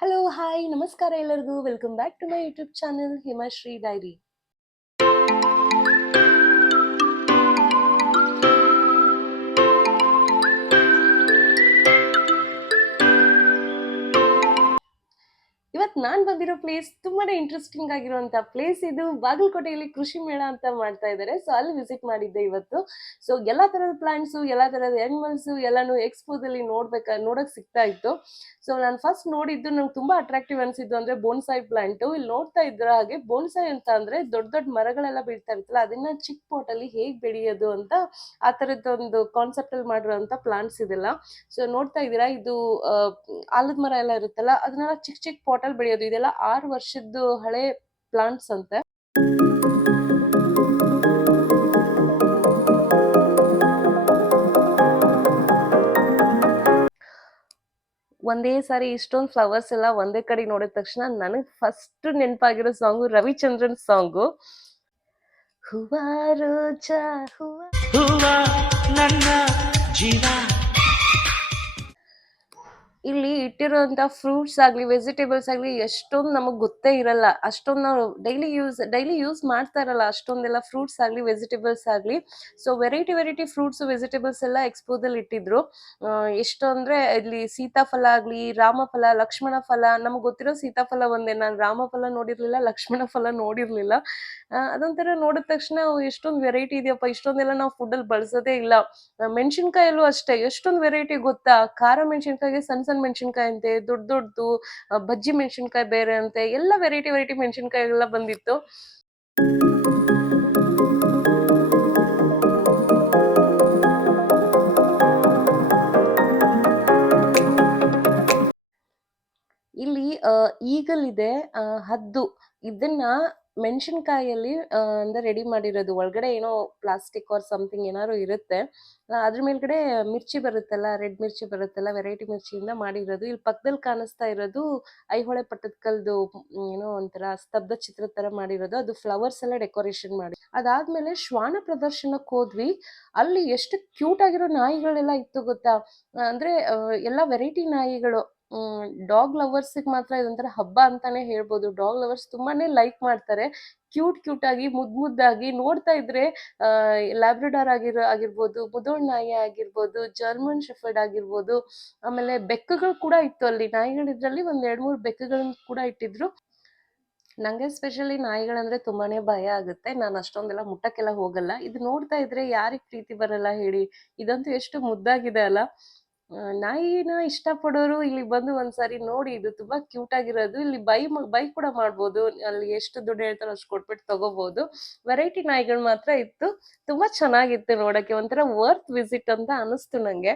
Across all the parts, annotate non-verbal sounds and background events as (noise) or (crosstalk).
Hello hi ನಮಸ್ಕಾರ ಎಲ್ಲರಿಗೂ welcome back to my YouTube channel Himashree diary ನಾನು ಬಂದಿರೋ ಪ್ಲೇಸ್ ತುಂಬಾನೇ ಇಂಟ್ರೆಸ್ಟಿಂಗ್ ಆಗಿರುವಂತ ಪ್ಲೇಸ್ ಇದು ಬಾಗಲಕೋಟೆಯಲ್ಲಿ ಕೃಷಿ ಮೇಳ ಅಂತ ಮಾಡ್ತಾ ಇದ್ದಾರೆ ಸೊ ಅಲ್ಲಿ ವಿಸಿಟ್ ಮಾಡಿದ್ದೆ ಇವತ್ತು. ಸೊ ಎಲ್ಲಾ ತರದ ಪ್ಲಾಂಟ್ಸ್ ಎಲ್ಲಾ ತರದ ಅನಿಮಲ್ಸ್ ಎಲ್ಲಾನು ಎಕ್ಸ್ಪೋದಲ್ಲಿ ನೋಡ್ಬೇಕ, ನೋಡಕ್ ಸಿಗ್ತಾ ಇತ್ತು. ಸೊ ನಾನು ಫಸ್ಟ್ ನೋಡಿದ್ದು ನಂಗೆ ತುಂಬಾ ಅಟ್ರಾಕ್ಟಿವ್ ಅನ್ಸಿದ್ದು ಅಂದ್ರೆ ಬೋನ್ಸಾಯಿ ಪ್ಲಾಂಟ್ ಇಲ್ಲಿ ನೋಡ್ತಾ ಇದ್ರ ಹಾಗೆ ಬೋನ್ಸಾಯಿ ಅಂತ ಅಂದ್ರೆ ದೊಡ್ಡ ದೊಡ್ಡ ಮರಗಳೆಲ್ಲ ಬೀಳ್ತಾ ಇರ್ತಲ್ಲ ಅದನ್ನ ಚಿಕ್ಕ ಪಾಟ್ ಅಲ್ಲಿ ಹೇಗ್ ಬೆಳೆಯೋದು ಅಂತ ಆ ತರದೊಂದು ಕಾನ್ಸೆಪ್ಟ್ ಅಲ್ಲಿ ಮಾಡಿರುವಂತ ಪ್ಲಾಂಟ್ಸ್ ಇದೆಲ್ಲ. ಸೊ ನೋಡ್ತಾ ಇದೀರಾ ಇದು ಆಲದ ಮರ ಎಲ್ಲ ಇರುತ್ತಲ್ಲ, ಅದನ್ನೆಲ್ಲ ಚಿಕ್ಕ ಚಿಕ್ಕ ಪಾಟ್ ಅಲ್ಲಿ ಬೆಳೆಯೋದು, ಇದೆಲ್ಲ ಆರು ವರ್ಷದ್ದು ಹಳೆ ಪ್ಲಾಂಟ್ಸ್ ಅಂತೆ. ಒಂದೇ ಸಾರಿ ಇಷ್ಟೊಂದು ಫ್ಲವರ್ಸ್ ಎಲ್ಲ ಒಂದೇ ಕಡೆ ನೋಡಿದ ತಕ್ಷಣ ನನಗೆ ಫಸ್ಟ್ ನೆನಪಾಗಿರೋ ಸಾಂಗು ರವಿಚಂದ್ರನ್ ಸಾಂಗು ಹೂವ ರೋಜಾ ನನ್ನ ಜೀವ. ಇಲ್ಲಿ ಇಟ್ಟಿರುವಂತ ಫ್ರೂಟ್ಸ್ ಆಗ್ಲಿ ವೆಜಿಟೇಬಲ್ಸ್ ಆಗ್ಲಿ ಎಷ್ಟೊಂದು ನಮಗ್ ಗೊತ್ತೇ ಇರಲ್ಲ. ಅಷ್ಟೊಂದು ನಾವು ಡೈಲಿ ಯೂಸ್ ಡೈಲಿ ಯೂಸ್ ಮಾಡ್ತಾ ಇರಲ್ಲ ಅಷ್ಟೊಂದೆಲ್ಲ ಫ್ರೂಟ್ಸ್ ಆಗ್ಲಿ ವೆಜಿಟೇಬಲ್ಸ್ ಆಗ್ಲಿ. So variety variety fruits vegetables ಎಲ್ಲ ಎಕ್ಸ್ಪೋದಲ್ಲಿ ಇಟ್ಟಿದ್ರು. ಎಷ್ಟು ಅಂದ್ರೆ ಇಲ್ಲಿ ಸೀತಾಫಲ ಆಗ್ಲಿ, ರಾಮಫಲ, ಲಕ್ಷ್ಮಣ ಫಲ, ನಮ್ಗೆ ಗೊತ್ತಿರೋ ಸೀತಾಫಲ ಒಂದೇ. ನಾನು ರಾಮಫಲ ನೋಡಿರ್ಲಿಲ್ಲ, ಲಕ್ಷ್ಮಣ ಫಲ ನೋಡಿರ್ಲಿಲ್ಲ. ಅದೊಂಥರ ನೋಡಿದ ತಕ್ಷಣ ಎಷ್ಟೊಂದು ವೆರೈಟಿ ಇದೆಯಪ್ಪ, ಇಷ್ಟೊಂದೆಲ್ಲ ನಾವು ಫುಡ್ ಅಲ್ಲಿ ಬಳಸೋದೇ ಇಲ್ಲ. ಮೆಣಸಿನ್ಕಾಯಲ್ಲೂ ಅಷ್ಟೇ. ಎಷ್ಟೊಂದು ವೆರೈಟಿ ಗೊತ್ತಾ? ಖಾರ ಮೆಣಸಿನ್ಕಾಯಿಗೆ ಸಣ್ಣ ಸಣ್ಣ ಮೆಣಸಿನ್ಕಾಯಿ ಅಂತೆ ದೊಡ್ಡ ದೊಡ್ಡದು ಬಜ್ಜಿ ಮೆಣಸಿನ್ಕಾಯಿ ಬೇರೆ ಅಂತೆ ಎಲ್ಲ ವೆರೈಟಿ ವೆರೈಟಿ ಮೆಣಸಿನ್ಕಾಯಿ ಎಲ್ಲ ಬಂದಿತ್ತು. ಇಲ್ಲಿ ಈಗಲ್ ಇದೆ ಆ, ಹದ್ದು. ಇದನ್ನ ಮೆಣಸಿನ್ಕಾಯಲ್ಲಿ ಅಂದ್ರೆ ರೆಡಿ ಮಾಡಿರೋದು. ಒಳಗಡೆ ಏನೋ ಪ್ಲಾಸ್ಟಿಕ್ ಆರ್ ಸಮಥಿಂಗ್ ಏನಾದ್ರು ಇರುತ್ತೆ. ಅದ್ರ ಮೇಲ್ಗಡೆ ಮಿರ್ಚಿ ಬರುತ್ತಲ್ಲ ರೆಡ್ ಮಿರ್ಚಿ ಬರುತ್ತಲ್ಲ ವೆರೈಟಿ ಮಿರ್ಚಿಯಿಂದ ಮಾಡಿರೋದು. ಇಲ್ಲಿ ಪಕ್ಕದಲ್ಲಿ ಕಾಣಿಸ್ತಾ ಇರೋದು ಐಹೊಳೆ ಪಟ್ಟದಕಲ್ದು ಏನೋ ಒಂಥರ ಸ್ತಬ್ಧ ಚಿತ್ರ ತರ ಮಾಡಿರೋದು. ಅದು ಫ್ಲವರ್ಸ್ ಎಲ್ಲ ಡೆಕೋರೇಷನ್ ಮಾಡಿ. ಅದಾದ್ಮೇಲೆ ಶ್ವಾನ ಪ್ರದರ್ಶನಕ್ಕೆ ಹೋದ್ವಿ. ಅಲ್ಲಿ ಎಷ್ಟು ಕ್ಯೂಟ್ ಆಗಿರೋ ನಾಯಿಗಳೆಲ್ಲ ಇತ್ತು ಗೊತ್ತಾ? ಅಂದ್ರೆ ಎಲ್ಲ ವೆರೈಟಿ ನಾಯಿಗಳು. ಡಾಗ್ ಲವರ್ಸ್ಗೆ ಮಾತ್ರ ಇದೊಂಥರ ಹಬ್ಬ ಅಂತಾನೆ ಹೇಳ್ಬೋದು. ಡಾಗ್ ಲವರ್ಸ್ ತುಂಬಾನೇ ಲೈಕ್ ಮಾಡ್ತಾರೆ. ಕ್ಯೂಟ್ ಕ್ಯೂಟ್ ಆಗಿ, ಮುದ್ ಮುದ್ದಾಗಿ ನೋಡ್ತಾ ಇದ್ರೆ ಲ್ಯಾಬ್ರಡಾರ್ ಆಗಿರೋ, ಆಗಿರ್ಬೋದು, ಮುದೋಳ್ ನಾಯಿ ಆಗಿರ್ಬೋದು ಜರ್ಮನ್ ಶೆಫರ್ಡ್ ಆಗಿರ್ಬೋದು, ಆಮೇಲೆ ಬೆಕ್ಕುಗಳು ಕೂಡ ಇತ್ತು ಅಲ್ಲಿ. ನಾಯಿಗಳಿದ್ರಲ್ಲಿ ಒಂದ್ ಎರಡ್, ಮೂರ್ ಬೆಕ್ಕುಗಳನ್ನ ಕೂಡ ಇಟ್ಟಿದ್ರು. ನಂಗೆ ಸ್ಪೆಷಲಿ ನಾಯಿಗಳಂದ್ರೆ ತುಂಬಾನೇ ಭಯ ಆಗುತ್ತೆ. ನಾನು ಅಷ್ಟೊಂದೆಲ್ಲ ಮುಟ್ಟಕ್ಕೆಲ್ಲ ಹೋಗಲ್ಲ. ಇದು ನೋಡ್ತಾ ಇದ್ರೆ ಯಾರಿಗೆ ಪ್ರೀತಿ ಬರಲ್ಲ ಹೇಳಿ. ಇದಂತೂ ಎಷ್ಟು ಮುದ್ದಾಗಿದೆ ಅಲ್ಲ. ನಾಯಿನ ಇಷ್ಟಪಡೋರು ಇಲ್ಲಿ ಬಂದು ಒಂದ್ಸಾರಿ ನೋಡಿ, ಇದು ತುಂಬಾ ಕ್ಯೂಟ್ ಆಗಿರೋದು. ಇಲ್ಲಿ ಬೈ ಬೈ ಕೂಡ ಮಾಡ್ಬೋದು. ಅಲ್ಲಿ ಎಷ್ಟು ದುಡ್ಡು ಹೇಳ್ತಾರೋ ಅಷ್ಟು ಕೊಟ್ಬಿಟ್ಟು ತಗೋಬಹುದು ವೆರೈಟಿ ನಾಯಿಗಳು ಮಾತ್ರ ಇತ್ತು. ತುಂಬಾ ಚೆನ್ನಾಗಿತ್ತು ನೋಡಕ್ಕೆ. ಒಂಥರ ವರ್ತ್ ವಿಸಿಟ್ ಅಂತ ಅನಿಸ್ತು ನಂಗೆ.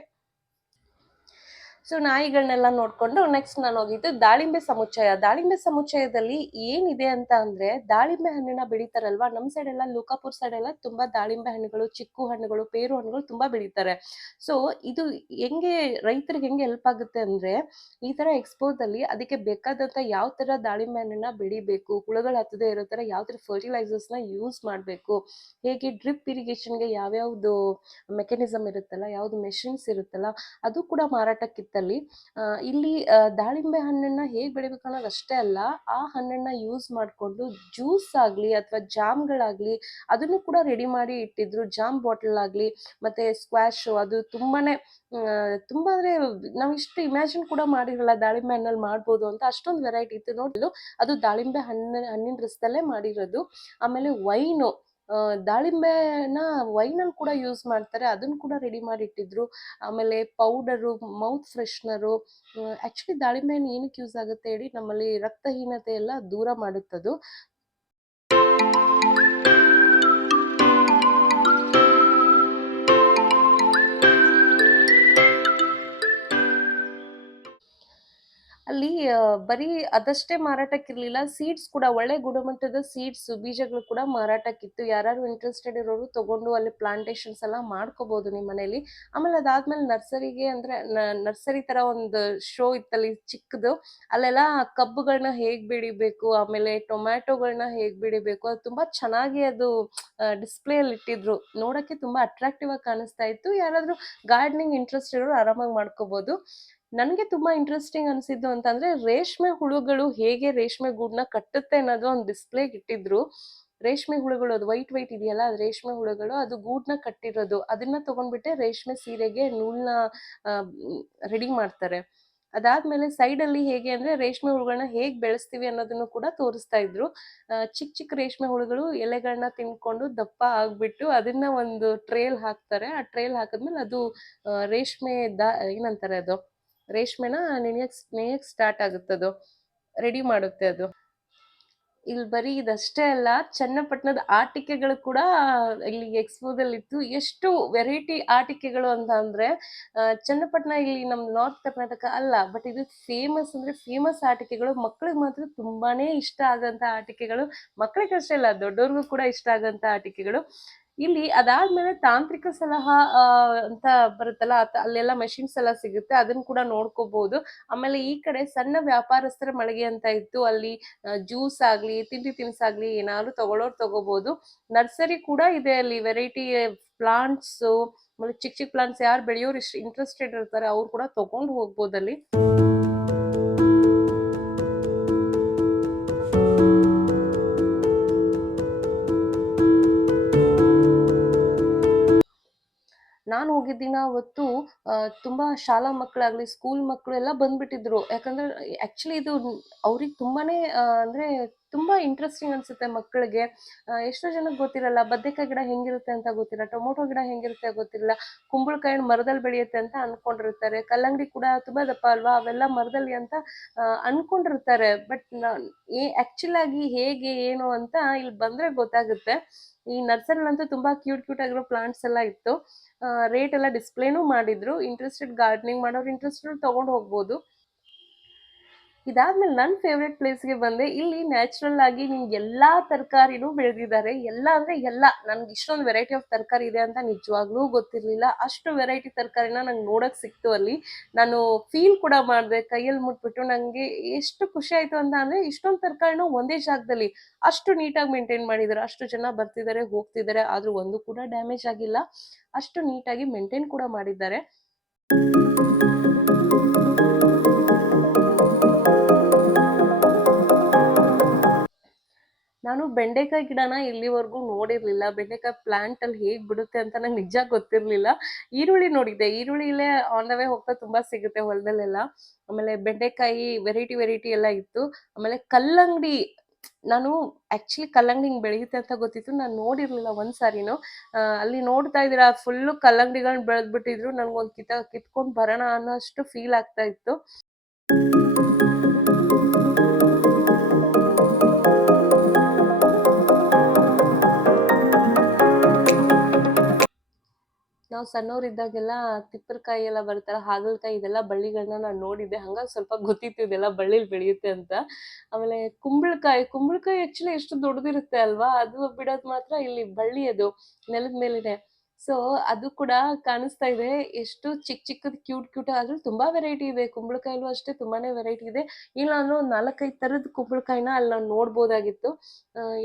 ಸೊ ನಾಯಿಗಳನ್ನೆಲ್ಲ ನೋಡಿಕೊಂಡು ನೆಕ್ಸ್ಟ್ ನಾನು ಹೋಗಿದ್ದು ದಾಳಿಂಬೆ ಸಮುಚ್ಚಯ. ದಾಳಿಂಬೆ ಸಮುಚ್ಚಯದಲ್ಲಿ ಏನಿದೆ ಅಂತ ಅಂದ್ರೆ ದಾಳಿಂಬೆ ಹಣ್ಣನ್ನ ಬೆಳಿತಾರಲ್ವಾ? ನಮ್ಮ ಸೈಡ್ ಎಲ್ಲ, ಲೋಕಾಪುರ್ ಸೈಡ್ ಎಲ್ಲ ತುಂಬಾ ದಾಳಿಂಬೆ ಹಣ್ಣುಗಳು, ಚಿಕ್ಕು ಹಣ್ಣುಗಳು, ಪೇರು ಹಣ್ಣುಗಳು ತುಂಬಾ ಬೆಳೀತಾರೆ. ಸೊ ಇದು ಹೆಂಗೆ, ರೈತರಿಗೆ ಹೆಂಗೆ ಹೆಲ್ಪ್ ಆಗುತ್ತೆ ಅಂದ್ರೆ ಈ ತರ ಎಕ್ಸ್ಪೋದಲ್ಲಿ ಅದಕ್ಕೆ ಬೇಕಾದಂತ ಯಾವ ತರ ದಾಳಿಂಬೆ ಹಣ್ಣನ್ನ ಬೆಳಿಬೇಕು, ಹುಳಗಳು ಹತ್ತದೇ ಇರೋ ತರ ಯಾವ ತರ ಫರ್ಟಿಲೈಸರ್ಸ್ನ ಯೂಸ್ ಮಾಡಬೇಕು, ಹೇಗೆ ಡ್ರಿಪ್ ಇರಿಗೇಷನ್ಗೆ ಯಾವ್ಯಾವ್ದು ಮೆಕ್ಯಾನಿಸಮ್ ಇರುತ್ತಲ್ಲ, ಯಾವ್ದು ಮೆಷಿನ್ಸ್ ಇರುತ್ತಲ್ಲ, ಅದು ಕೂಡ ಮಾರಾಟಕ್ಕಿತ್ತಲ್ಲಿ ಆ, ಇಲ್ಲಿ ದಾಳಿಂಬೆ ಹಣ್ಣನ್ನ ಹೇಗೆ ಬೆಳಿಬೇಕು ಅನ್ನೋದು ಅಷ್ಟೇ ಅಲ್ಲ ಆ ಹಣ್ಣನ್ನ ಯೂಸ್ ಮಾಡಿಕೊಂಡು ಜ್ಯೂಸ್ ಆಗಲಿ ಅಥವಾ ಜಾಮ್ಗಳಾಗಲಿ ಅದನ್ನು ಕೂಡ ರೆಡಿ ಮಾಡಿ ಇಟ್ಟಿದ್ರು. ಜಾಮ್ ಬಾಟಲ್ ಆಗಲಿ ಮತ್ತೆ ಸ್ಕ್ವಾಶು ಅದು ತುಂಬಾನೇ ತುಂಬ ಅಂದರೆ ನಾವು ನಾವ್ ಇಷ್ಟು ಇಮ್ಯಾಜಿನ್ ಕೂಡ ಮಾಡಿರಲ್ಲ ದಾಳಿಂಬೆ ಹಣ್ಣಲ್ಲಿ ಮಾಡ್ಬೋದು ಅಂತ ಅಷ್ಟೊಂದು ವೆರೈಟಿ ಇತ್ತು ನೋಡಿದ್ರು ಅದು ದಾಳಿಂಬೆ ಹಣ್ಣ ಹಣ್ಣಿನ ರಸದಲ್ಲೇ ಮಾಡಿರೋದು. ಆಮೇಲೆ ವೈನು ದಾಳಿಂಬೆನ ವೈನಲ್ಲಿ ಕೂಡ ಯೂಸ್ ಮಾಡ್ತಾರೆ. ಅದನ್ನ ಕೂಡ ರೆಡಿ ಮಾಡಿ ಇಟ್ಟಿದ್ರು ಆಮೇಲೆ ಪೌಡರು ಮೌತ್ ಫ್ರೆಶ್ನರು ಆಕ್ಚುಲಿ ದಾಳಿಂಬೆ ಏನಕ್ಕೆ ಯೂಸ್ ಆಗುತ್ತೆ ಹೇಳಿ ನಮ್ಮಲ್ಲಿ ರಕ್ತಹೀನತೆ ಎಲ್ಲ ದೂರ ಮಾಡುತ್ತದು. ಅಲ್ಲಿ ಬರೀ ಅದಷ್ಟೇ ಮಾರಾಟಕ್ಕಿರ್ಲಿಲ್ಲ, ಸೀಡ್ಸ್ ಕೂಡ ಒಳ್ಳೆ ಗುಣಮಟ್ಟದ ಸೀಡ್ಸ್, ಬೀಜಗಳು ಕೂಡ ಮಾರಾಟಕ್ಕಿತ್ತು. ಯಾರು ಇಂಟ್ರೆಸ್ಟೆಡ್ ಇರೋರು ತಗೊಂಡು ಅಲ್ಲಿ ಪ್ಲಾಂಟೇಶನ್ಸ್ ಎಲ್ಲ ಮಾಡ್ಕೋಬಹುದು ನಿಮ್ಮ ಮನೇಲಿ. ಆಮೇಲೆ ಅದಾದ್ಮೇಲೆ ನರ್ಸರಿಗೆ ಅಂದ್ರೆ ನರ್ಸರಿ ತರ ಒಂದು ಶೋ ಇತ್ತಲ್ಲಿ ಚಿಕ್ಕದು. ಅಲ್ಲೆಲ್ಲ ಕಬ್ಬುಗಳನ್ನ ಹೇಗ್ ಬೆಳಿಬೇಕು ಆಮೇಲೆ ಟೊಮ್ಯಾಟೊಗಳನ್ನ ಹೇಗ್ ಬೆಳಿಬೇಕು ಅದು ತುಂಬಾ ಚೆನ್ನಾಗಿ ಅದು ಡಿಸ್ಪ್ಲೇ ಅಲ್ಲಿ ಇಟ್ಟಿದ್ರು. ನೋಡಕ್ಕೆ ತುಂಬಾ ಅಟ್ರಾಕ್ಟಿವ್ ಆಗಿ ಕಾಣಿಸ್ತಾ ಇತ್ತು. ಯಾರಾದ್ರೂ ಗಾರ್ಡನಿಂಗ್ ಇಂಟ್ರೆಸ್ಟ್ ಇರೋರು ಆರಾಮಾಗಿ ಮಾಡ್ಕೋಬಹುದು ನನಗೆ ತುಂಬಾ ಇಂಟ್ರೆಸ್ಟಿಂಗ್ ಅನ್ಸಿದ್ದು ಅಂತಂದ್ರೆ ರೇಷ್ಮೆ ಹುಳುಗಳು ಹೇಗೆ ರೇಷ್ಮೆ ಗೂಡ್ನ ಕಟ್ಟುತ್ತೆ ಅನ್ನೋದು ಒಂದು ಡಿಸ್ಪ್ಲೇಗೆ ಇಟ್ಟಿದ್ರು. ರೇಷ್ಮೆ ಹುಳುಗಳು ಅದು ವೈಟ್ ವೈಟ್ ಇದೆಯಲ್ಲ, ಅದು ರೇಷ್ಮೆ ಹುಳುಗಳು ಅದು ಗೂಡ್ನ ಕಟ್ಟಿರೋದು. ಅದನ್ನ ತಗೊಂಡ್ಬಿಟ್ಟೆ ರೇಷ್ಮೆ ಸೀರೆಗೆ ನೂಲ್ನ ರೆಡಿ ಮಾಡ್ತಾರೆ. ಅದಾದ್ಮೇಲೆ ಸೈಡ್ ಅಲ್ಲಿ ಹೇಗೆ ಅಂದ್ರೆ ರೇಷ್ಮೆ ಹುಳುಗಳನ್ನ ಹೇಗ್ ಬೆಳೆಸ್ತೀವಿ ಅನ್ನೋದನ್ನು ಕೂಡ ತೋರಿಸ್ತಾ ಇದ್ರು. ಚಿಕ್ಕ ಚಿಕ್ಕ ರೇಷ್ಮೆ ಹುಳುಗಳು ಎಲೆಗಳನ್ನ ತಿನ್ಕೊಂಡು ದಪ್ಪ ಆಗ್ಬಿಟ್ಟು ಅದನ್ನ ಒಂದು ಟ್ರೇಲ್ ಹಾಕ್ತಾರೆ. ಆ ಟ್ರೇಲ್ ಹಾಕಿದ್ಮೇಲೆ ಅದು ರೇಷ್ಮೆ ದ, ಏನಂತಾರೆ ಅದು? ರೇಷ್ಮೆನ ನೆನೆಯಕ್ ನೆನೆಯಕ್ ಸ್ಟಾರ್ಟ್ ಅದು. ರೆಡಿ ಮಾಡುತ್ತೆ ಅದು. ಇಲ್ಲಿ ಬರೀ ಇದಷ್ಟೇ ಅಲ್ಲ, ಚನ್ನಪಟ್ಟಣದ ಆಟಿಕೆಗಳು ಕೂಡ ಇಲ್ಲಿ ಎಕ್ಸ್ಪೋದಲ್ಲಿ ಇತ್ತು ಎಷ್ಟು ವೆರೈಟಿ ಆಟಿಕೆಗಳು ಅಂತ ಅಂದ್ರೆ ಚನ್ನಪಟ್ಟಣ ಇಲ್ಲಿ ನಮ್ಮ ನಾರ್ತ್ ಕರ್ನಾಟಕ ಅಲ್ಲ ಬಟ್ ಇದು ಫೇಮಸ್ ಅಂದ್ರೆ ಫೇಮಸ್ ಆಟಿಕೆಗಳು. ಮಕ್ಕಳಿಗೆ ಮಾತ್ರ ತುಂಬಾನೇ ಇಷ್ಟ ಆಗಂತ ಆಟಿಕೆಗಳು. ಮಕ್ಕಳಿಗೆ ಅಷ್ಟೇ ಅಲ್ಲ ದೊಡ್ಡವ್ರಿಗೂ ಕೂಡ ಇಷ್ಟ ಆಗಂತ ಆಟಿಕೆಗಳು. ಇಲ್ಲಿ ಅದಾದ್ಮೇಲೆ ತಾಂತ್ರಿಕ ಸಲಹಾ ಅಂತ ಬರುತ್ತಲ್ಲ ಅಲ್ಲೆಲ್ಲ ಮೆಷಿನ್ಸ್ ಎಲ್ಲ ಸಿಗುತ್ತೆ ಅದನ್ನ ಕೂಡ ನೋಡ್ಕೋಬಹುದು ಆಮೇಲೆ ಈ ಕಡೆ ಸಣ್ಣ ವ್ಯಾಪಾರಸ್ಥರ ಮಳಿಗೆ ಅಂತ ಇತ್ತು, ಅಲ್ಲಿ ಜ್ಯೂಸ್ ಆಗ್ಲಿ, ತಿಂಡಿ ತಿನಿಸಾಗ್ಲಿ ಏನಾದ್ರು ತಗೊಳ್ಳೋರು ತಗೋಬಹುದು ನರ್ಸರಿ ಕೂಡ ಇದೆ ಅಲ್ಲಿ ವೆರೈಟಿ ಪ್ಲಾಂಟ್ಸ್ ಆಮೇಲೆ ಚಿಕ್ಕ ಚಿಕ್ಕ ಪ್ಲಾಂಟ್ಸ್ ಯಾರು ಬೆಳೆಯೋರು ಇಂಟ್ರೆಸ್ಟೆಡ್ ಇರ್ತಾರೆ, ಅವ್ರು ಕೂಡ ತಗೊಂಡು ಹೋಗ್ಬೋದು ನಾನು ಹೋಗಿದ್ದಿನ ಅವತ್ತು ಆ, ತುಂಬಾ ಶಾಲಾ ಮಕ್ಕಳಾಗ್ಲಿ ಸ್ಕೂಲ್ ಮಕ್ಕಳು ಎಲ್ಲ ಬಂದ್ಬಿಟ್ಟಿದ್ರು. ಯಾಕಂದ್ರೆ ಆಕ್ಚುಲಿ ಇದು ಅವ್ರಿಗೆ ತುಂಬಾನೇ ಅಂದ್ರೆ ತುಂಬಾ ಇಂಟ್ರೆಸ್ಟಿಂಗ್ ಅನ್ಸುತ್ತೆ ಮಕ್ಕಳಿಗೆ. ಎಷ್ಟೋ ಜನಕ್ಕೆ ಗೊತ್ತಿರಲ್ಲ, ಬದನೆಕಾಯಿ ಗಿಡ ಹೆಂಗಿರುತ್ತೆ ಅಂತ ಗೊತ್ತಿಲ್ಲ, ಟೊಮೊಟೊ ಗಿಡ ಹೆಂಗಿರುತ್ತೆ ಗೊತ್ತಿರಲ್ಲ ಕುಂಬಳಕಾಯಿ ಮರದಲ್ಲಿ ಬೆಳೆಯುತ್ತೆ ಅಂತ ಅನ್ಕೊಂಡಿರ್ತಾರೆ, ಕಲ್ಲಂಗಡಿ ಕೂಡ ತುಂಬಾ ದಪ್ಪ ಅಲ್ವಾ, ಅವೆಲ್ಲ ಮರದಲ್ಲಿ ಅಂತ ಅನ್ಕೊಂಡಿರ್ತಾರೆ. ಬಟ್ ಏ ಆಕ್ಚುಲ್ ಆಗಿ ಹೇಗೆ, ಏನು ಅಂತ ಇಲ್ಲಿ ಬಂದ್ರೆ ಗೊತ್ತಾಗುತ್ತೆ. ಈ ನರ್ಸರಿಲಂತೂ ತುಂಬಾ ಕ್ಯೂಟ್ ಕ್ಯೂಟ್ ಆಗಿರೋ ಪ್ಲಾಂಟ್ಸ್ ಎಲ್ಲ ಇತ್ತು. ರೇಟ್ ಎಲ್ಲ ಡಿಸ್ಪ್ಲೇನೂ ಮಾಡಿದ್ರು. ಇಂಟ್ರೆಸ್ಟೆಡ್ ಗಾರ್ಡನಿಂಗ್ ಮಾಡೋರು ಇಂಟ್ರೆಸ್ಟೆಡ್ ತಗೊಂಡು ಹೋಗ್ಬೋದು. ಇದಾದ್ಮೇಲೆ ನನ್ನ ಫೇವ್ರೆಟ್ ಪ್ಲೇಸ್ಗೆ ಬಂದೆ ಇಲ್ಲಿ ನ್ಯಾಚುರಲ್ ಆಗಿ ನಿಮ್ಗೆ ಎಲ್ಲಾ ತರಕಾರಿನೂ ಬೆಳೆದಿದ್ದಾರೆ ಎಲ್ಲ ಅಂದ್ರೆ ಎಲ್ಲ, ನನ್ಗೆ ಇಷ್ಟೊಂದು ವೆರೈಟಿ ಆಫ್ ತರಕಾರಿ ಇದೆ ಅಂತ ನಿಜವಾಗ್ಲೂ ಗೊತ್ತಿರ್ಲಿಲ್ಲ. ಅಷ್ಟು ವೆರೈಟಿ ತರಕಾರಿನ ನಂಗೆ ನೋಡಕ್ ಸಿಕ್ತು ಅಲ್ಲಿ. ನಾನು ಫೀಲ್ ಕೂಡ ಮಾಡಿದೆ ಕೈಯಲ್ಲಿ ಮುಟ್ಬಿಟ್ಟು ನಂಗೆ ಎಷ್ಟು ಖುಷಿ ಆಯ್ತು ಅಂತ ಅಂದ್ರೆ ಇಷ್ಟೊಂದು ತರಕಾರಿನ ಒಂದೇ ಜಾಗದಲ್ಲಿ ಅಷ್ಟು ನೀಟಾಗಿ ಮೇಂಟೈನ್ ಮಾಡಿದ್ದಾರೆ ಅಷ್ಟು ಜನ ಬರ್ತಿದ್ದಾರೆ ಹೋಗ್ತಿದ್ದಾರೆ ಆದ್ರೂ ಒಂದು ಕೂಡ ಡ್ಯಾಮೇಜ್ ಆಗಿಲ್ಲ. ಅಷ್ಟು ನೀಟಾಗಿ ಮೇಂಟೈನ್ ಕೂಡ ಮಾಡಿದ್ದಾರೆ. ನಾನು ಬೆಂಡೆಕಾಯಿ ಗಿಡನ ಇಲ್ಲಿವರೆಗೂ ನೋಡಿರ್ಲಿಲ್ಲ. ಬೆಂಡೆಕಾಯಿ ಪ್ಲಾಂಟ್ ಅಲ್ಲಿ ಹೇಗ್ ಬಿಡುತ್ತೆ ಅಂತ ನಂಗೆ ನಿಜ ಗೊತ್ತಿರ್ಲಿಲ್ಲ. ಈರುಳ್ಳಿ ನೋಡಿದ್ದೆ. ಈರುಳ್ಳಿ ಇಲ್ಲೇ ಆನ್ ದ ವೇ ಹೋಗ್ತಾ ತುಂಬಾ ಸಿಗುತ್ತೆ ಹೊಲದಲ್ಲೆಲ್ಲ. ಆಮೇಲೆ ಬೆಂಡೆಕಾಯಿ ವೆರೈಟಿ ವೆರೈಟಿ ಎಲ್ಲ ಇತ್ತು. ಆಮೇಲೆ ಕಲ್ಲಂಗಡಿ, ನಾನು ಆಕ್ಚುಲಿ ಕಲ್ಲಂಗಡಿ ಹಿಂಗೆ ಬೆಳೆಯುತ್ತೆ ಅಂತ ಗೊತ್ತಿತ್ತು. ನಾನು ನೋಡಿರ್ಲಿಲ್ಲ ಒಂದ್ ಸಾರಿನು ಅಲ್ಲಿ ನೋಡ್ತಾ ಇದ್ದೀರಾ ಫುಲ್ಲು ಕಲ್ಲಂಗಡಿಗಳನ್ನ ಬೆಳೆದ್ಬಿಟ್ಟಿದ್ರು. ನನ್ಗೊಂದ್ ಕಿತ್ತ ಕಿತ್ಕೊಂಡ್ ಬರೋಣ ಅನ್ನೋಷ್ಟು ಫೀಲ್ ಆಗ್ತಾ ಇತ್ತು. ನಾವು ಸಣ್ಣವರಿದ್ದಾಗೆಲ್ಲ ತಿಪ್ಪರಕಾಯಿ ಎಲ್ಲ ಬರುತ್ತಲ್ಲ, ಹಾಗಲಕಾಯಿ ಇದೆಲ್ಲ ಬಳ್ಳಿಗಳನ್ನ ನಾನು ನೋಡಿದ್ದೆ. ಹಂಗಾಗಿ ಸ್ವಲ್ಪ ಗೊತ್ತಿತ್ತು ಇದೆಲ್ಲ ಬಳ್ಳಿಲಿ ಬೆಳೆಯುತ್ತೆ ಅಂತ. ಆಮೇಲೆ ಕುಂಬಳಕಾಯಿ ಕುಂಬಳಕಾಯಿ ಆ್ಯಕ್ಚುಲಿ ಎಷ್ಟು ದೊಡ್ಡದಿರುತ್ತೆ ಅಲ್ವಾ? ಅದು ಬಿಡೋದು ಮಾತ್ರ ಇಲ್ಲಿ ಬಳ್ಳಿ ಅದು ನೆಲದ ಮೇಲಿದೆ. ಸೊ, ಅದು ಕೂಡ ಕಾಣಿಸ್ತಾ ಇದೆ. ಎಷ್ಟು ಚಿಕ್ಕ ಚಿಕ್ಕದ್, ಕ್ಯೂಟ್ ಕ್ಯೂಟ್ ಆದ್ರೂ ತುಂಬಾ ವೆರೈಟಿ ಇದೆ. ಕುಂಬಳಕಾಯಲ್ಲೂ ಅಷ್ಟೇ ತುಂಬಾನೇ ವೆರೈಟಿ ಇದೆ. ಇಲ್ಲ ಅಂದ್ರೆ ನಾಲ್ಕೈದು ತರದ ಕುಂಬಳಕಾಯಿನ ಅಲ್ಲಿ ನಾವು ನೋಡ್ಬೋದಾಗಿತ್ತು.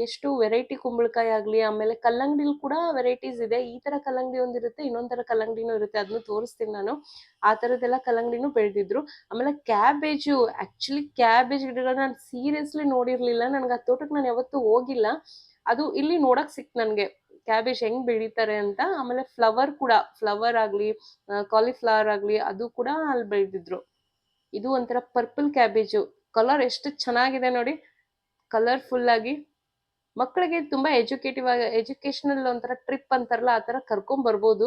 ಎಷ್ಟು ವೆರೈಟಿ ಕುಂಬಳಕಾಯಿ ಆಗ್ಲಿ, ಆಮೇಲೆ ಕಲ್ಲಂಗಡಿಲಿ ಕೂಡ ವೆರೈಟೀಸ್ ಇದೆ. ಈ ತರ ಕಲ್ಲಂಗಡಿ ಒಂದಿರುತ್ತೆ ಇನ್ನೊಂದ್ ತರ ಕಲ್ಲಂಗಡಿನೂ ಇರುತ್ತೆ. ಅದನ್ನು ತೋರಿಸ್ತೀನಿ ನಾನು. ಆ ತರದ್ದೆಲ್ಲ ಕಲ್ಲಂಗಡಿನೂ ಬೆಳೆದಿದ್ರು. ಆಮೇಲೆ ಕ್ಯಾಬೇಜು, ಆಕ್ಚುಲಿ ಕ್ಯಾಬೇಜ್ ಗಿಡಗಳನ್ನ ನಾನು ಸೀರಿಯಸ್ಲಿ ನೋಡಿರ್ಲಿಲ್ಲ. ನನ್ಗೆ ಆ ತೋಟಕ್ಕೆ ನಾನು ಯಾವತ್ತೂ ಹೋಗಿಲ್ಲ. ಅದು ಇಲ್ಲಿ ನೋಡಕ್ ಸಿಕ್ತು ನನ್ಗೆ. ಕ್ಯಾಬೇಜ್ ಹೆಂಗ್ ಬೆಳೀತಾರೆ ಅಂತ ಆಮೇಲೆ ಫ್ಲವರ್ ಕೂಡ, ಫ್ಲವರ್ ಆಗ್ಲಿ ಕಾಲಿಫ್ಲವರ್ ಆಗ್ಲಿ ಅದು ಕೂಡ ಅಲ್ಲಿ ಬೆಳೆದಿದ್ರು. ಇದು ಒಂಥರ ಪರ್ಪಲ್ ಕ್ಯಾಬೇಜು ಕಲರ್ ಎಷ್ಟು ಚೆನ್ನಾಗಿದೆ ನೋಡಿ. ಕಲರ್ಫುಲ್ ಆಗಿ ಮಕ್ಕಳಿಗೆ ತುಂಬಾ ಎಜುಕೇಟಿವ್ ಆಗಿ ಎಜುಕೇಶನಲ್ ಒಂಥರ ಟ್ರಿಪ್ ಅಂತಾರಲ್ಲ, ಆ ತರ ಕರ್ಕೊಂಡ್ ಬರ್ಬೋದು.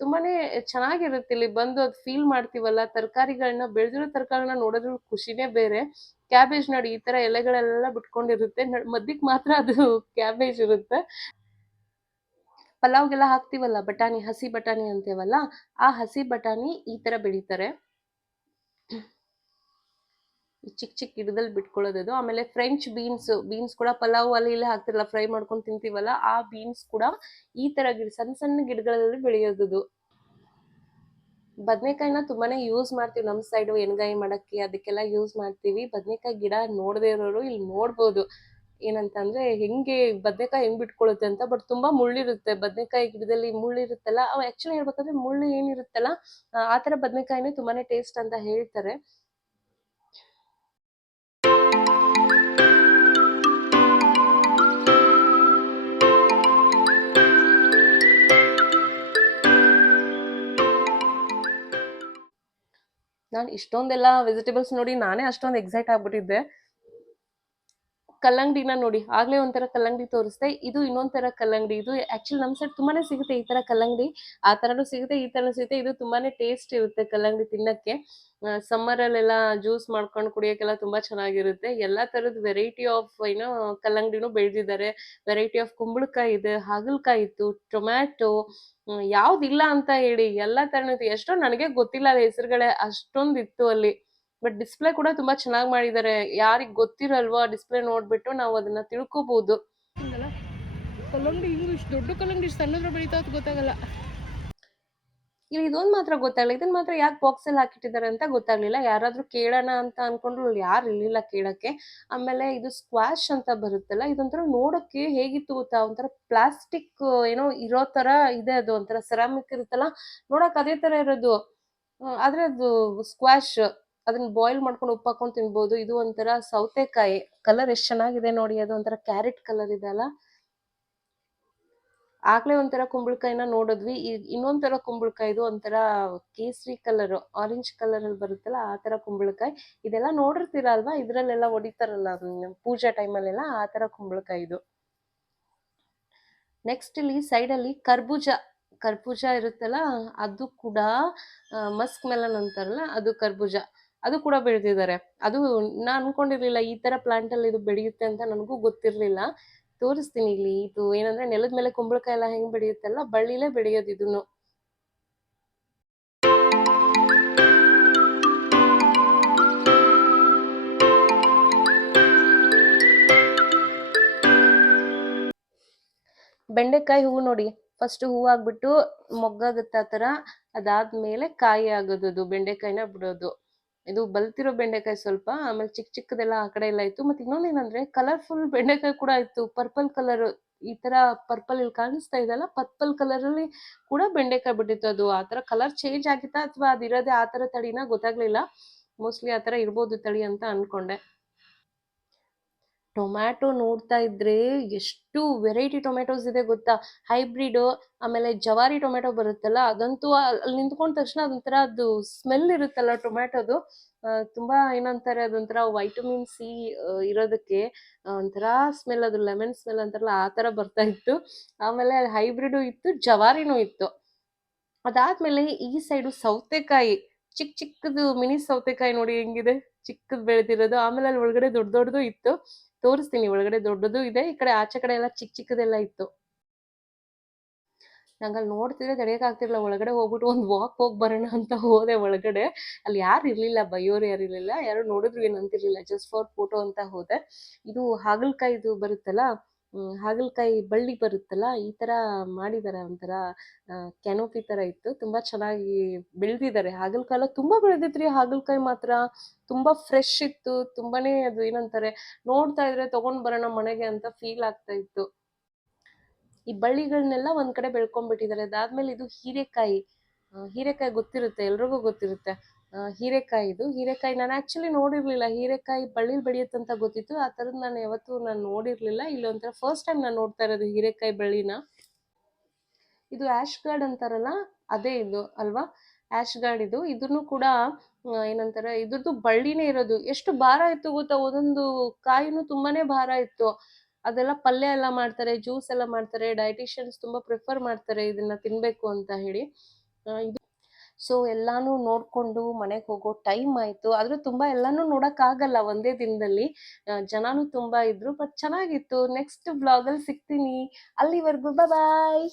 ತುಂಬಾನೇ ಚೆನ್ನಾಗಿರುತ್ತೆ ಇಲ್ಲಿ ಬಂದು ಅದ್ ಫೀಲ್ ಮಾಡ್ತೀವಲ್ಲ ತರಕಾರಿಗಳನ್ನ ಬೆಳೆದಿರೋ ತರಕಾರಿಗಳನ್ನ ನೋಡೋದ್ರ ಖುಷಿನೇ ಬೇರೆ. ಕ್ಯಾಬೇಜ್ ನೋಡಿ, ಈ ತರ ಎಲೆಗಳೆಲ್ಲ ಬಿಟ್ಕೊಂಡಿರುತ್ತೆ. ನ- ಮಾತ್ರ ಅದು (laughs) ಕ್ಯಾಬೇಜ್ ಇರುತ್ತೆ. ಪಲಾವ್ಗೆಲ್ಲ ಹಾಕ್ತಿವಲ್ಲ, ಬಟಾಣಿ, ಹಸಿ ಬಟಾಣಿ ಅಂತೀವಲ್ಲ, ಆ ಹಸಿ ಬಟಾಣಿ ಈ ತರ ಬೆಳೀತಾರೆ. ಚಿಕ್ಕ ಚಿಕ್ಕ ಗಿಡದಲ್ಲಿ ಬಿಟ್ಕೊಳ್ಳೋದು ಆಮೇಲೆ ಫ್ರೆಂಚ್ ಬೀನ್ಸ್ ಬೀನ್ಸ್ ಕೂಡ ಪಲಾವ್ ಅಲ್ಲಿ ಇಲ್ಲಿ ಹಾಕ್ತಿರಲ್ಲ ಫ್ರೈ ಮಾಡ್ಕೊಂಡು ತಿಂತೀವಲ್ಲ, ಆ ಬೀನ್ಸ್ ಕೂಡ ಈ ತರ ಗಿಡ, ಸಣ್ಣ ಸಣ್ಣ ಗಿಡಗಳಲ್ಲಿ ಬೆಳೆಯೋದು ಬದನೆಕಾಯಿನ ತುಂಬಾನೇ ಯೂಸ್ ಮಾಡ್ತೀವಿ ನಮ್ಮ ಸೈಡ್ ಎಣ್ಗಾಯಿ ಮಾಡಕ್ಕೆ ಅದಕ್ಕೆಲ್ಲ ಯೂಸ್ ಮಾಡ್ತೀವಿ. ಬದನೆಕಾಯಿ ಗಿಡ ನೋಡದೇ ಇರೋರು ಇಲ್ಲಿ ನೋಡ್ಬೋದು. ಏನಂತಂದ್ರೆ ಹೆಂಗೆ ಬದ್ನೆಕಾಯಿ ಹೆಂಗ್ ಬಿಟ್ಕೊಳ್ಳುತ್ತೆ ಅಂತ ಬಟ್ ತುಂಬಾ ಮುಳ್ಳಿರುತ್ತೆ. ಬದ್ನೆಕಾಯಿ ಗಿಡದಲ್ಲಿ ಮುಳ್ಳಿರುತ್ತಲ್ಲ ಅವ್ ಆಕ್ಚುಲಿ ಹೇಳ್ಬೇಕಂದ್ರೆ ಮುಳ್ಳು ಏನಿರುತ್ತಲ್ಲ ಆ, ತರ ಬದ್ನೆಕಾಯಿನೇ ತುಂಬಾನೇ ಟೇಸ್ಟ್ ಅಂತ ಹೇಳ್ತಾರೆ. ನಾನು ಇಷ್ಟೊಂದೆಲ್ಲ ವೆಜಿಟೇಬಲ್ಸ್ ನೋಡಿ ನಾನೇ ಅಷ್ಟೊಂದು ಎಕ್ಸೈಟ್ ಆಗ್ಬಿಟ್ಟಿದ್ದೆ. ಕಲ್ಲಂಗಡಿನ ನೋಡಿ. ಆಗ್ಲೇ ಒಂಥರ ಕಲ್ಲಂಗಡಿ ತೋರಿಸ್ದೆ. ಇದು ಇನ್ನೊಂದ್ ತರ ಕಲ್ಲಂಗಡಿ. ಇದು ಆಕ್ಚುಲಿ ನಮ್ ಸೈಡ್ ತುಂಬಾನೇ ಸಿಗುತ್ತೆ ಈ ತರ ಕಲ್ಲಂಗಡಿ. ಆ ತರನು ಸಿಗುತ್ತೆ, ಈ ತರನು ಸಿಗುತ್ತೆ. ಇದು ತುಂಬಾನೇ ಟೇಸ್ಟ್ ಇರುತ್ತೆ ಕಲ್ಲಂಗಡಿ ತಿನ್ನಕ್ಕೆ. ಸಮ್ಮರ್ ಅಲ್ಲೆಲ್ಲ ಜ್ಯೂಸ್ ಮಾಡ್ಕೊಂಡು ಕುಡಿಯಕ್ಕೆಲ್ಲ ತುಂಬಾ ಚೆನ್ನಾಗಿರುತ್ತೆ. ಎಲ್ಲಾ ತರದ ವೆರೈಟಿ ಆಫ್ ಏನೋ, ಕಲ್ಲಂಗಡಿನೂ ಬೆಳೆದಿದ್ದಾರೆ. ವೆರೈಟಿ ಆಫ್ ಕುಂಬಳಕಾಯಿ ಇದೆ, ಹಾಗಲಕಾಯಿ ಇತ್ತು, ಟೊಮ್ಯಾಟೊ ಯಾವ್ದಿಲ್ಲ ಅಂತ ಹೇಳಿ. ಎಲ್ಲಾ ತರನು ಇತ್ತು ಎಷ್ಟೋ ನನಗೆ ಗೊತ್ತಿಲ್ಲ ಅದ ಹೆಸರುಗಳೇ. ಅಷ್ಟೊಂದಿತ್ತು ಅಲ್ಲಿ. ಬಟ್ ಡಿಸ್ಪ್ಲೇ ಕೂಡ ತುಂಬಾ ಚೆನ್ನಾಗಿ ಮಾಡಿದ್ದಾರೆ ಯಾರಿಗೆ ಗೊತ್ತಿರಲ್ವಾ ಡಿಸ್ಪ್ಲೇ ನೋಡ್ಬಿಟ್ಟು ನಾವು ಅದನ್ನ ತಿಳ್ಕೊಬಹುದು ಕಲ್ಲಂಗಡಿ ದೊಡ್ಡ ಕಲ್ಲಂಗಡಿ ಸಣ್ಣದ್ರ ಬೆಳೀತಾ ಅಂತ ಗೊತ್ತಾಗಲ್ಲ. ಇಲ್ಲಿ ಇದೊಂದು ಮಾತ್ರ ಗೊತ್ತಾಗಲ್ಲ ಇದನ್ನ ಮಾತ್ರ ಯಾಕೆ ಬಾಕ್ಸ್ ಅಲ್ಲಿ ಹಾಕಿಟ್ಟಿದ್ದಾರೆ ಅಂತ ಗೊತ್ತಾಗ್ಲಿಲ್ಲ. ಯಾರಾದ್ರೂ ಕೇಳೋಣ ಅಂತ ಅನ್ಕೊಂಡ್ರು ಯಾರು ಇರ್ಲಿಲ್ಲ ಕೇಳಕ್ಕೆ. ಆಮೇಲೆ ಇದು ಸ್ಕ್ವಾಶ್ ಅಂತ ಬರುತ್ತಲ್ಲ ಇದೊಂಥರ ನೋಡಕ್ಕೆ ಹೇಗಿತ್ತು ಗೊತ್ತಾ? ಒಂಥರ ಪ್ಲಾಸ್ಟಿಕ್ ಏನೋ ಇರೋ ತರ ಇದೆ ಅದು. ಒಂಥರ ಸೆರಾಮಿಕ್ ಇರುತ್ತಲ್ಲ ನೋಡಕ್ ಅದೇ ತರ ಇರೋದು. ಆದ್ರೆ ಅದು ಸ್ಕ್ವಾಶ್ ಅದನ್ನ ಬಾಯ್ಲ್ ಮಾಡ್ಕೊಂಡು ಉಪ್ಪು ಹಾಕೊಂಡು ತಿನ್ಬೋದು. ಇದು ಒಂಥರ ಸೌತೆಕಾಯಿ ಕಲರ್ ಎಷ್ಟು ಚೆನ್ನಾಗಿದೆ ನೋಡಿ, ಅದು ಒಂಥರ ಕ್ಯಾರೆಟ್ ಕಲರ್ ಇದೆ ಅಲ್ಲ? ಆಗ್ಲೇ ಒಂಥರ ಕುಂಬಳಕಾಯಿನ ನೋಡಿದ್ವಿ. ಇನ್ನೊಂದ್ ತರ ಕುಂಬಳಕಾಯಿ ಇದು ಒಂಥರ ಕೇಸರಿ ಕಲರ್ ಆರೆಂಜ್ ಕಲರ್ ಅಲ್ಲಿ ಬರುತ್ತಲ್ಲ, ಆ ತರ ಕುಂಬಳಕಾಯಿ. ಇದೆಲ್ಲ ನೋಡಿರ್ತೀರ ಅಲ್ವಾ? ಇದ್ರಲ್ಲೆಲ್ಲ ಹೊಡಿತಾರಲ್ಲ ಪೂಜಾ ಟೈಮಲ್ಲೆಲ್ಲ ಆ ತರ ಕುಂಬಳಕಾಯಿ ಇದು. ನೆಕ್ಸ್ಟ್ ಇಲ್ಲಿ ಸೈಡ್ ಅಲ್ಲಿ ಕರ್ಬೂಜ ಕರ್ಬೂಜ ಇರುತ್ತಲ್ಲ, ಅದು ಕೂಡ ಮಸ್ಕ್ ಮೆಲನ್ ಅಂತಾರಲ್ಲ, ಅದು ಕರ್ಬೂಜ. ಅದು ಕೂಡ ಬೆಳೆದಿದ್ದಾರೆ. ಅದು ನಾನ್ ಅನ್ಕೊಂಡಿರ್ಲಿಲ್ಲ ಈ ತರ ಪ್ಲಾಂಟ್ ಅಲ್ಲಿ ಇದು ಬೆಳೆಯುತ್ತೆ ಅಂತ ನನಗೂ ಗೊತ್ತಿರ್ಲಿಲ್ಲ. ತೋರಿಸ್ತೀನಿ ಇಲ್ಲಿ ಇದು ಏನಂದ್ರೆ ನೆಲದ ಮೇಲೆ ಕುಂಬಳಕಾಯಿ ಎಲ್ಲ ಹೆಂಗ್ ಬೆಳೆಯುತ್ತಲ್ಲ ಬಳ್ಳಿಲೇ ಬೆಳೆಯೋದು ಇದನ್ನು. ಬೆಂಡೆಕಾಯಿ ಹೂವು ನೋಡಿ ಫಸ್ಟ್ ಹೂವು ಆಗ್ಬಿಟ್ಟು ಮೊಗ್ಗಾಗುತ್ತೆ ಆ ತರ, ಅದಾದ್ಮೇಲೆ ಕಾಯಿ ಆಗೋದು ಬೆಂಡೆಕಾಯಿನ ಬಿಡೋದು. ಇದು ಬಲ್ತಿರೋ ಬೆಂಡೆಕಾಯಿ ಸ್ವಲ್ಪ, ಆಮೇಲೆ ಚಿಕ್ಕ ಚಿಕ್ಕದೆಲ್ಲ ಆ ಕಡೆ ಎಲ್ಲ ಇತ್ತು. ಮತ್ತೆ ಇನ್ನೊಂದ್ ಏನಂದ್ರೆ ಕಲರ್ಫುಲ್ ಬೆಂಡೆಕಾಯಿ ಕೂಡ ಇತ್ತು. ಪರ್ಪಲ್ ಕಲರ್ ಈ ತರ ಪರ್ಪಲ್ ಇಲ್ಲಿ ಕಾಣಿಸ್ತಾ ಇದೆಲ್ಲ ಪರ್ಪಲ್ ಕಲರ್ ಅಲ್ಲಿ ಕೂಡ ಬೆಂಡೆಕಾಯಿ ಬಿಟ್ಟಿತ್ತು. ಅದು ಆತರ ತರ ಕಲರ್ ಚೇಂಜ್ ಆಗಿತ್ತಾ ಅಥವಾ ಅದಿರೋದೇ ಆ ತರ ತಳಿನ ಗೊತ್ತಾಗ್ಲಿಲ್ಲ. ಮೋಸ್ಟ್ಲಿ ಆ ತರ ಇರ್ಬೋದು ತಳಿ ಅಂತ ಅನ್ಕೊಂಡೆ. ಟೊಮ್ಯಾಟೊ ನೋಡ್ತಾ ಇದ್ರೆ ಎಷ್ಟು ವೆರೈಟಿ ಟೊಮೆಟೊಸ್ ಇದೆ ಗೊತ್ತಾ? ಹೈಬ್ರಿಡ್, ಆಮೇಲೆ ಜವಾರಿ ಟೊಮೆಟೊ ಬರುತ್ತಲ್ಲ, ಅದಂತೂ ಅಲ್ಲಿ ನಿಂತ್ಕೊಂಡ ತಕ್ಷಣ ಅದೊಂಥರ ಅದು ಸ್ಮೆಲ್ ಇರುತ್ತಲ್ಲ ಟೊಮ್ಯಾಟೊದು. ತುಂಬಾ ಏನಂತಾರೆ ಅದೊಂಥರ ವೈಟಮಿನ್ ಸಿ ಇರೋದಕ್ಕೆ ಒಂಥರ ಸ್ಮೆಲ್ ಅದು ಲೆಮನ್ ಸ್ಮೆಲ್ ಅಂತಾರಲ್ಲ, ಆ ತರ ಬರ್ತಾ ಇತ್ತು. ಆಮೇಲೆ ಹೈಬ್ರಿಡ್ ಇತ್ತು, ಜವಾರಿನೂ ಇತ್ತು. ಅದಾದ್ಮೇಲೆ ಈ ಸೈಡು ಸೌತೆಕಾಯಿ ಚಿಕ್ಕ ಚಿಕ್ಕದು ಮಿನಿ ಸೌತೆಕಾಯಿ ನೋಡಿ ಹೆಂಗಿದೆ? ಚಿಕ್ಕದ್ ಬೆಳೆದಿರೋದು, ಆಮೇಲೆ ಅಲ್ಲಿ ಒಳಗಡೆ ದೊಡ್ಡ ದೊಡ್ಡದು ಇತ್ತು. ತೋರಿಸ್ತೀನಿ, ಒಳಗಡೆ ದೊಡ್ಡದು ಇದೆ. ಈ ಕಡೆ ಆಚೆ ಕಡೆ ಎಲ್ಲ ಚಿಕ್ಕ ಚಿಕ್ಕದೆಲ್ಲ ಇತ್ತು. ನಂಗೆ ಅಲ್ಲಿ ನೋಡ್ತಿದ್ರೆ ತಡೆಯಕ್ ಒಳಗಡೆ ಹೋಗ್ಬಿಟ್ಟು ಒಂದು ವಾಕ್ ಹೋಗಿ ಬರೋಣ ಅಂತ ಹೋದೆ ಒಳಗಡೆ. ಅಲ್ಲಿ ಯಾರು ಇರ್ಲಿಲ್ಲ, ಬೈಯೋರು ಯಾರು ಇರ್ಲಿಲ್ಲ. ಯಾರು ನೋಡಿದ್ರು ಏನಂತಿರ್ಲಿಲ್ಲ. ಜಸ್ಟ್ ಫಾರ್ ಫೋಟೋ ಅಂತ ಹೋದೆ. ಇದು ಹಾಗಲಕಾಯಿದು ಬರುತ್ತಲ್ಲ? ಹಾಗಲಕಾಯಿ ಬಳ್ಳಿ ಬರುತ್ತಲ್ಲ, ಈ ತರ ಮಾಡಿದ್ದಾರೆ ಒಂಥರ ಕ್ಯಾನೋಪಿ ತರ ಇತ್ತು. ತುಂಬಾ ಚೆನ್ನಾಗಿ ಬೆಳ್ದಿದ್ದಾರೆ ಹಾಗಲಕಾಯಿ ತುಂಬಾ ಬೆಳೆದಿದ್ರಿ. ಹಾಗಲಕಾಯಿ ಮಾತ್ರ ತುಂಬಾ ಫ್ರೆಶ್ ಇತ್ತು. ತುಂಬಾನೇ ಅದು ಏನಂತಾರೆ, ನೋಡ್ತಾ ಇದ್ರೆ ತಗೊಂಡ್ ಬರೋಣ ಮನೆಗೆ ಅಂತ ಫೀಲ್ ಆಗ್ತಾ ಇತ್ತು. ಈ ಬಳ್ಳಿಗಳನ್ನೆಲ್ಲ ಒಂದ್ ಕಡೆ ಬೆಳ್ಕೊಂಡ್ಬಿಟ್ಟಿದ್ದಾರೆ ಅದಾದ್ಮೇಲೆ ಇದು ಹೀರೆಕಾಯಿ. ಹೀರೆಕಾಯಿ ಗೊತ್ತಿರುತ್ತೆ. ಎಲ್ರಿಗೂ ಗೊತ್ತಿರುತ್ತೆ. ಆ, ಹೀರೆಕಾಯಿ ಇದು. ಹೀರೆಕಾಯಿ ನಾನು ಆಕ್ಚುಲಿ ನೋಡಿರ್ಲಿಲ್ಲ. ಹೀರೆಕಾಯಿ ಬಳ್ಳಿಲಿ ಬೆಳೆಯುತ್ತೆ ಅಂತ ಗೊತ್ತಿತ್ತು. ಆ ಥರದ್ದು ನಾನು ಯಾವತ್ತೂ ನಾನು ನೋಡಿರ್ಲಿಲ್ಲ. ಇಲ್ಲಿ ಒಂಥರ ಫಸ್ಟ್ ಟೈಮ್ ನಾನು ನೋಡ್ತಾ ಇರೋದು ಹೀರೆಕಾಯಿ ಬಳ್ಳಿನ. ಇದು ಆಶ್ ಗಾರ್ಡ್ ಅಂತಾರಲ್ಲ ಅದೇ ಇದು ಅಲ್ವಾ? ಆಶ್ ಗಾರ್ಡ್ ಇದು. ಇದನ್ನು ಕೂಡ ಏನಂತಾರೆ ಇದ್ರದ್ದು ಬಳ್ಳಿನೇ ಇರೋದು. ಎಷ್ಟು ಭಾರ ಇತ್ತು ಗೊತ್ತಾ? ಒಂದೊಂದು ಕಾಯಿನೂ ತುಂಬಾನೇ ಭಾರ ಇತ್ತು. ಅದೆಲ್ಲ ಪಲ್ಯ ಎಲ್ಲ ಮಾಡ್ತಾರೆ ಜ್ಯೂಸ್ ಎಲ್ಲ ಮಾಡ್ತಾರೆ ಡಯಟಿಷಿಯನ್ಸ್ ತುಂಬಾ ಪ್ರಿಫರ್ ಮಾಡ್ತಾರೆ ಇದನ್ನ ತಿನ್ಬೇಕು ಅಂತ ಹೇಳಿ. ಇದು ಸೊ ಎಲ್ಲಾನು ನೋಡ್ಕೊಂಡು ಮನೆಗೆ ಹೋಗೋ ಟೈಮ್ ಆಯ್ತು. ಆದ್ರೂ ತುಂಬಾ ಎಲ್ಲಾನು ನೋಡಕ್ ಆಗಲ್ಲ ಒಂದೇ ದಿನದಲ್ಲಿ. ಜನಾನು ತುಂಬಾ ಇದ್ರು, ಬಟ್ ಚೆನ್ನಾಗಿತ್ತು. ನೆಕ್ಸ್ಟ್ ಬ್ಲಾಗ್ ಅಲ್ಲಿ ಸಿಗ್ತೀನಿ. ಅಲ್ಲಿವರೆಗೂ ಬಾಯ್